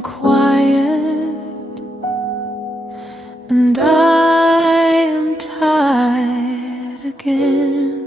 become quiet, and I am tired again.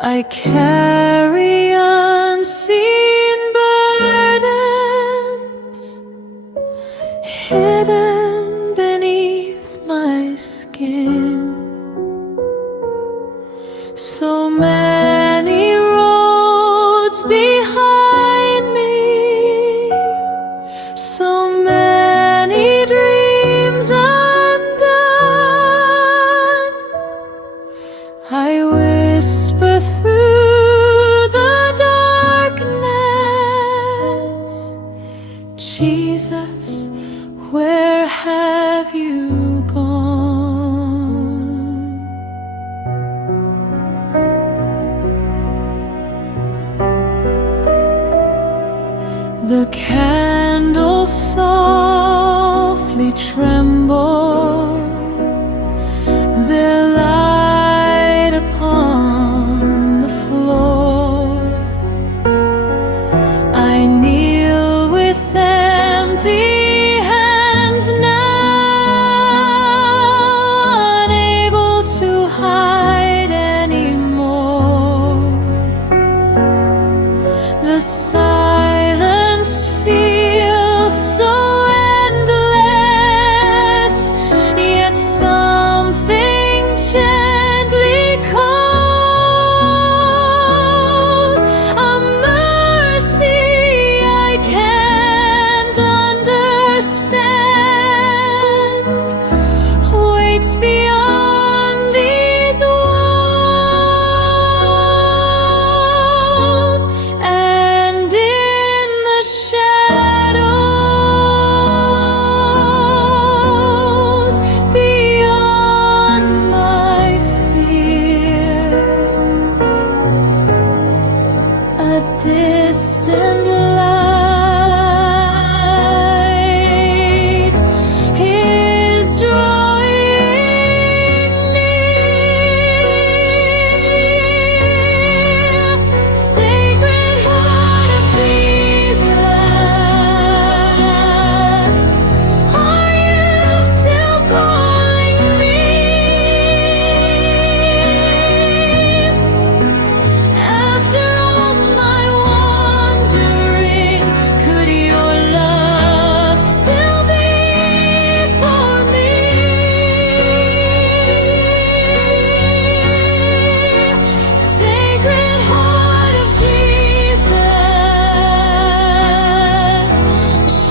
I carry unseen burdens hidden beneath my skin. So many roads behind me, so many dreams undone. I whisper through the darkness, Jesus, where have you gone? The candles softly tremble, their light upon the floor. I kneel with empty hands now, unable to hide anymore. The silence feels so endless, yet something gently calls. A mercy I can't understand waits beyond these walls, and in the shadows beyond my fear, a distant light is drawing near. Sacred Heart of Jesus, are you still calling me? After all my wandering, could your love still be for me? Sacred Heart of Jesus,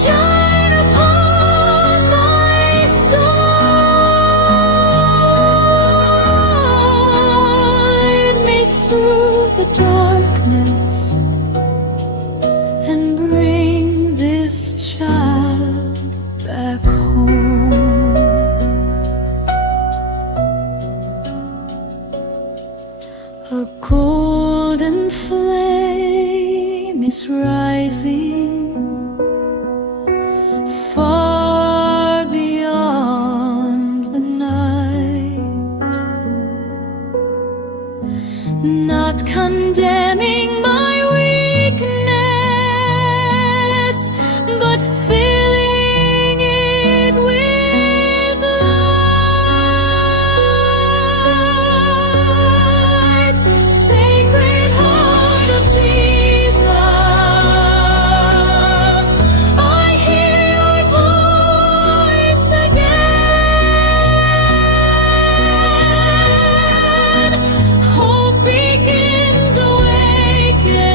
shine upon my soul. Lead me through the darkness and bring this child back home. A golden flame is rising far beyond the night, not condemning my weakness, but filling it with light. Sacred Heart of Jesus, I hear your voice again. Hope begins awakening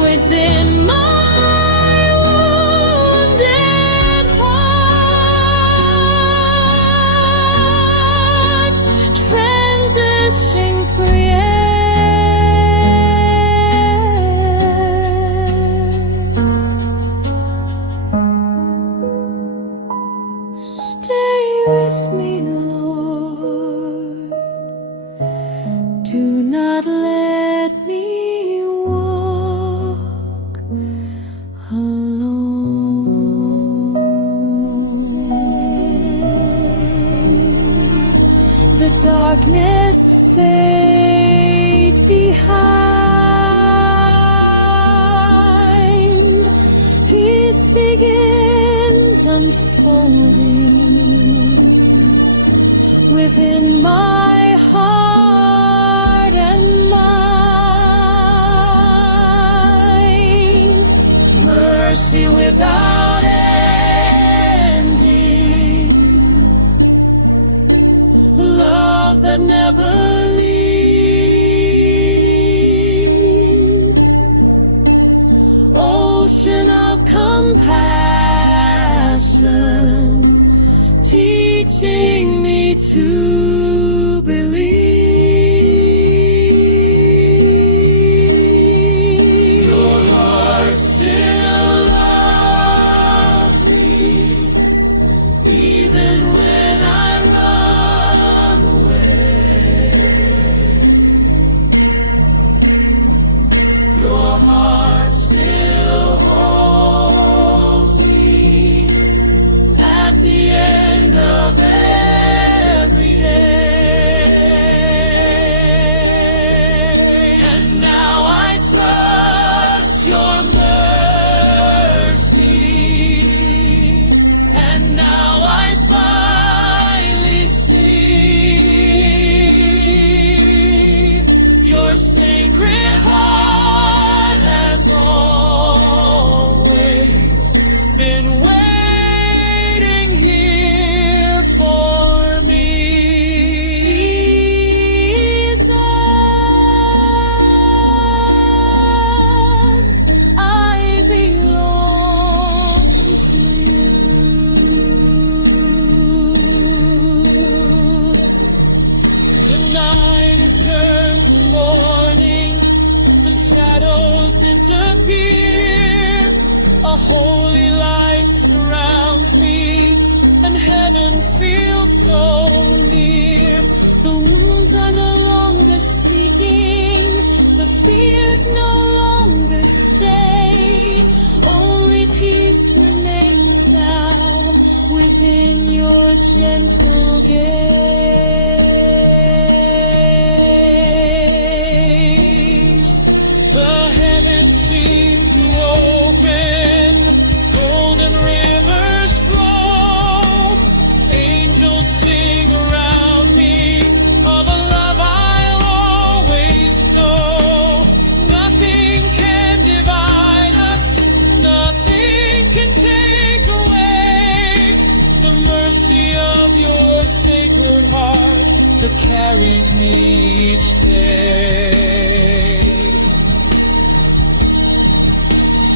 within my wounded heart. Transition prayer. Stay with me, Lord. Do not let me walk alone. The darkness fades behind. unfolding within my heart and mind. Mercy without ending, love that never leaves, ocean of compassion, teaching me to believe. Your heart still loves me, even when I run away. Your heart still holds me at the end of every day. And now I trust your mercy, and now I finally see your sacred heart has always been waiting here for me. Jesus, I belong to you. The night has turned to morning, the shadows disappear, a holy light surrounds me, and heaven feels so near. The wounds are no longer speaking, the fears no longer stay. Only peace remains now within your gentle gaze. The heavens seem to open, golden rivers flow, angels sing around me of a love I'll always know. Nothing can divide us, nothing can take away the mercy of your sacred heart that carries me each day.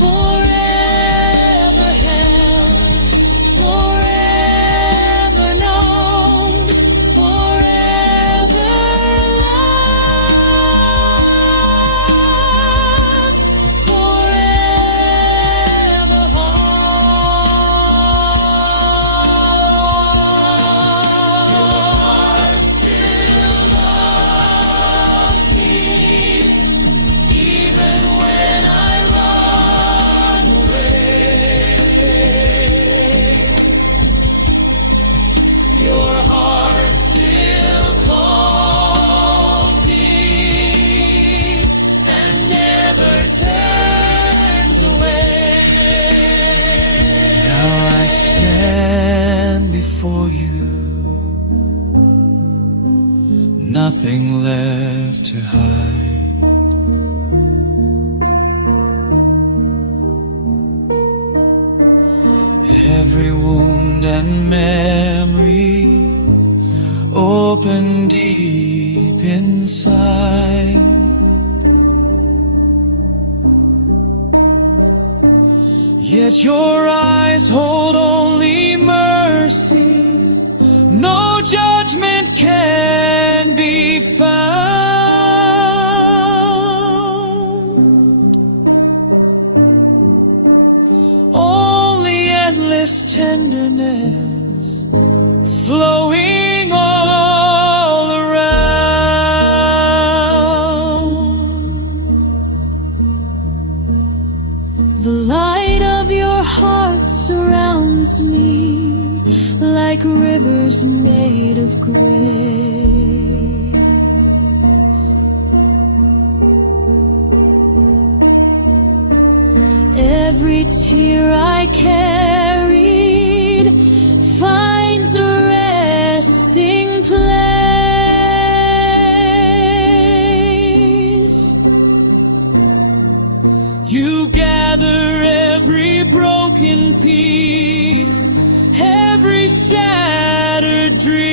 Forever held, forever known, forever loved, forever whole. Your heart still loves me, even when I run away. Your heart still calls me and never turns away. Now I stand before you, nothing left to hide. Every wound and memory open deep inside. Yet your eyes hold only mercy, no judgment can be found. Only endless tenderness flowing all around. The light of your heart surrounds me like rivers made of grace. Every tear I carried You gather every broken piece, every shattered dream,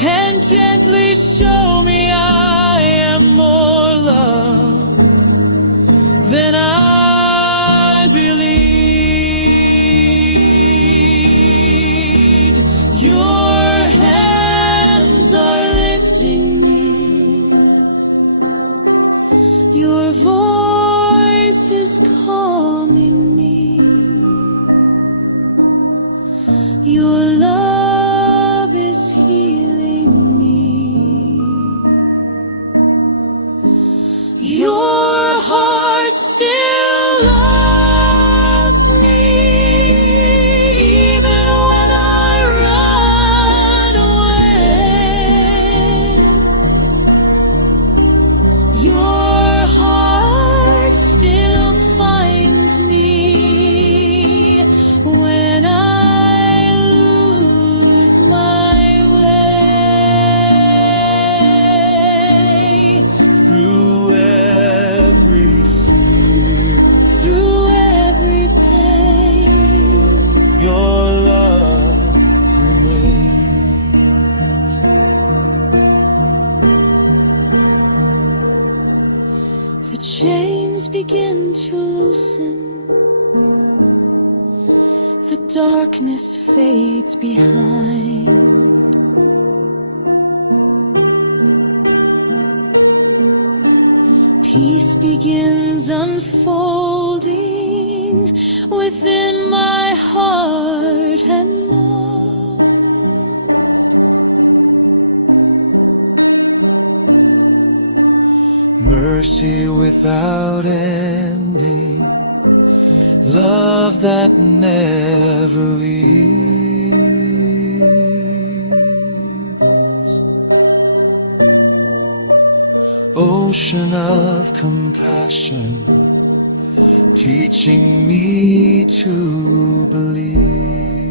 and gently show me I am more loved than I believed. Your hands are lifting me, your voice is calming me, your love is healing me. Your heart still loves me, even when I run away. Your heart still finds me when I lose my way. Through every fear, through every pain, your love remains. The chains begin to loosen, the darkness fades behind. Peace begins unfolding within my heart and mind. Mercy without ending, love that never leaves. Ocean of compassion, teaching me to believe.